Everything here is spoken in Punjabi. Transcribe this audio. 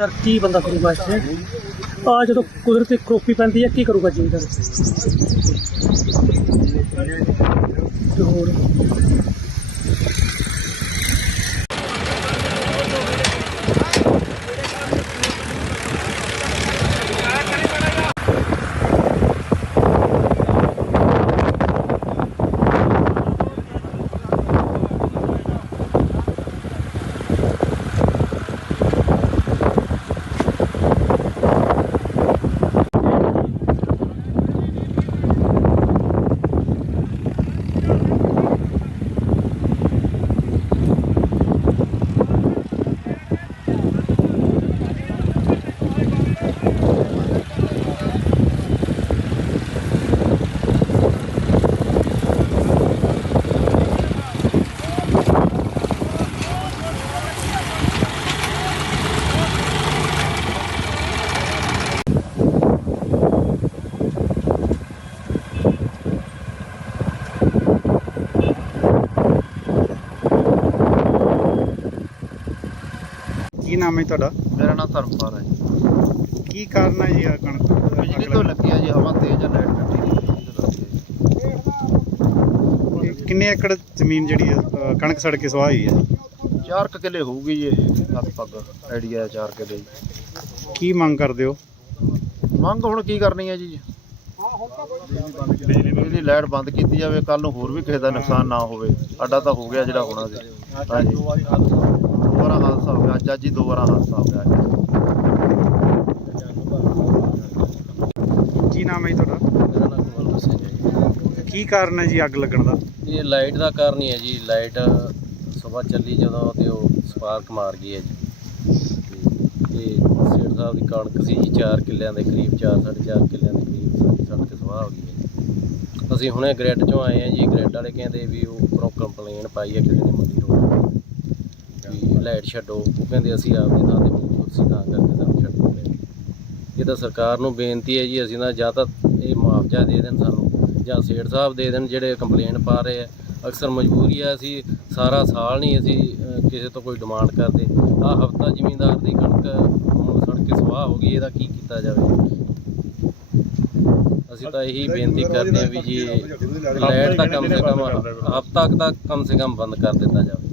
ਸਰ ਕੀ ਬੰਦਾ ਕਰੂਗਾ ਇੱਥੇ ਆ ਜਦੋਂ ਕੁਦਰਤੀ ਕਰੋਪੀ ਪੈਂਦੀ ਹੈ, ਕੀ ਕਰੂਗਾ ਜੀ ਸਰ ਤੇ ਹੋਰ? ਕੀ ਨਾਮ ਹੈ ਤੁਹਾਡਾ? ਮੇਰਾ ਨਾਮ ਧਰਮਪਾਲ ਹੈ ਜੀ। ਕੀ ਕਾਰਨ ਹੈ ਜੀ ਆ ਕਣਕ? ਬਿਜਲੀ ਤੋਂ ਲੱਗੀ ਆ ਜੀ ਹਵਾ ਤੇਜ਼ ਆ ਲਾਈਟ ਕੱਟੀ ਇਹ ਕਿੰਨੇ ਏਕੜ ਜ਼ਮੀਨ ਜਿਹੜੀ ਹੈ ਅ, ਕਣਕ ਸੜ ਕੇ ਸੁਆਹ ਹੋਈ ਹੈ? ਚਾਰ ਕੁ ਕਿੱਲੇ ਹੋਊਗੀ ਜੀ ਇਹ ਲਗਭਗ ਆਈਡੀਆ ਚਾਰ ਕਿੱਲੇ ਜੀ। ਕੀ ਮੰਗ ਕਰਦੇ ਹੋ? ਮੰਗ ਹੁਣ ਕੀ ਕਰਨੀ ਹੈ ਜੀ? ਬਿਜਲੀ ਲਾਈਟ ਬੰਦ ਕੀਤੀ ਜਾਵੇ ਕੱਲ ਨੂੰ ਹੋਰ ਵੀ ਕਿਸੇ ਦਾ ਨੁਕਸਾਨ ਨਾ ਹੋਵੇ। ਸਾਡਾ ਤਾਂ ਹੋ ਗਿਆ ਜਿਹੜਾ ਹੋਣਾ ਸੀ ਹਾਂਜੀ। ਦੋ ਵਾਰਾ ਹਾਦਸਾ ਹੋ ਗਿਆ ਅੱਜ ਅੱਜ ਹੀ ਦੋ ਵਾਰਾ ਹਾਦਸਾ ਹੋ ਗਿਆ। ਅੱਜ ਕੀ ਨਾਮ ਹੈ ਜੀ ਤੁਹਾਡਾ? ਮੇਰਾ ਨਾਮ ਕਮਲਵਰ ਸਿੰਘ ਹੈ ਜੀ। ਕੀ ਕਾਰਨ ਹੈ ਜੀ ਅੱਗ ਲੱਗਣ ਦਾ? ਇਹ ਲਾਈਟ ਦਾ ਕਾਰਨ ਹੀ ਹੈ ਜੀ। ਲਾਈਟ ਸਵੇਰ ਚੱਲੀ ਜਦੋਂ ਤੇ ਉਹ ਸਪਾਰਕ ਮਾਰ ਗਈ ਹੈ ਜੀ। ਤੇ ਸੇਠ ਸਾਹਿਬ ਦੀ ਕਣਕ ਸੀ ਜੀ 4 ਕਿੱਲਿਆਂ ਦੇ ਕਰੀਬ 4 4.5 ਕਿੱਲਿਆਂ ਦੇ ਕਰੀਬ ਸਾਡੀ ਸੜ ਕੇ ਸਵਾਹ ਹੋ ਗਈ ਹੈ। ਅਸੀਂ ਹੁਣੇ ਗ੍ਰਿਡ ਚੋਂ ਆਏ ਹਾਂ ਜੀ। ਗ੍ਰਿਡ ਵਾਲੇ ਕਹਿੰਦੇ ਵੀ ਉਹ ਉੱਪਰੋਂ ਕੰਪਲੇਨ ਪਾਈ ਹੈ ਕਿਸੇ ਨੇ ਲਾਈਟ ਛੱਡੋ ਉਹ ਕਹਿੰਦੇ ਅਸੀਂ ਆਪਦੀ ਥਾਂ ਤੇ ਮੌਜੂਦ ਸੀ ਤਾਂ ਕਰਕੇ ਸਾਨੂੰ ਛੱਡੋ ਇਹ ਤਾਂ ਸਰਕਾਰ ਨੂੰ ਬੇਨਤੀ ਹੈ ਜੀ ਅਸੀਂ ਨਾ ਜਾਂ ਤਾਂ ਇਹ ਮੁਆਵਜ਼ਾ ਦੇ ਦੇਣ ਸਾਨੂੰ ਜਾਂ ਸੇਠ ਸਾਹਿਬ ਦੇ ਦੇਣ ਜਿਹੜੇ ਕੰਪਲੇਨ ਪਾ ਰਹੇ ਆ। ਅਕਸਰ ਮਜਬੂਰੀ ਆ ਅਸੀਂ ਸਾਰਾ ਸਾਲ ਨਹੀਂ ਅਸੀਂ ਕਿਸੇ ਤੋਂ ਕੋਈ ਡਿਮਾਂਡ ਕਰਦੇ। ਆ ਹਫਤਾ ਜ਼ਿਮੀਂਦਾਰ ਦੀ ਕਣਕ ਹੁਣ ਸੜ ਕੇ ਸਵਾਹ ਹੋ ਗਈ ਇਹਦਾ ਕੀ ਕੀਤਾ ਜਾਵੇ? ਅਸੀਂ ਤਾਂ ਇਹੀ ਬੇਨਤੀ ਕਰਦੇ ਹਾਂ ਵੀ ਜੀ ਲਾਈਟ ਦਾ ਕਮ ਸੇ ਕਮ ਹਫਤਾ ਤੱਕ ਕਮ ਸੇ ਕਮ ਬੰਦ ਕਰ ਦਿੱਤਾ ਜਾਵੇ।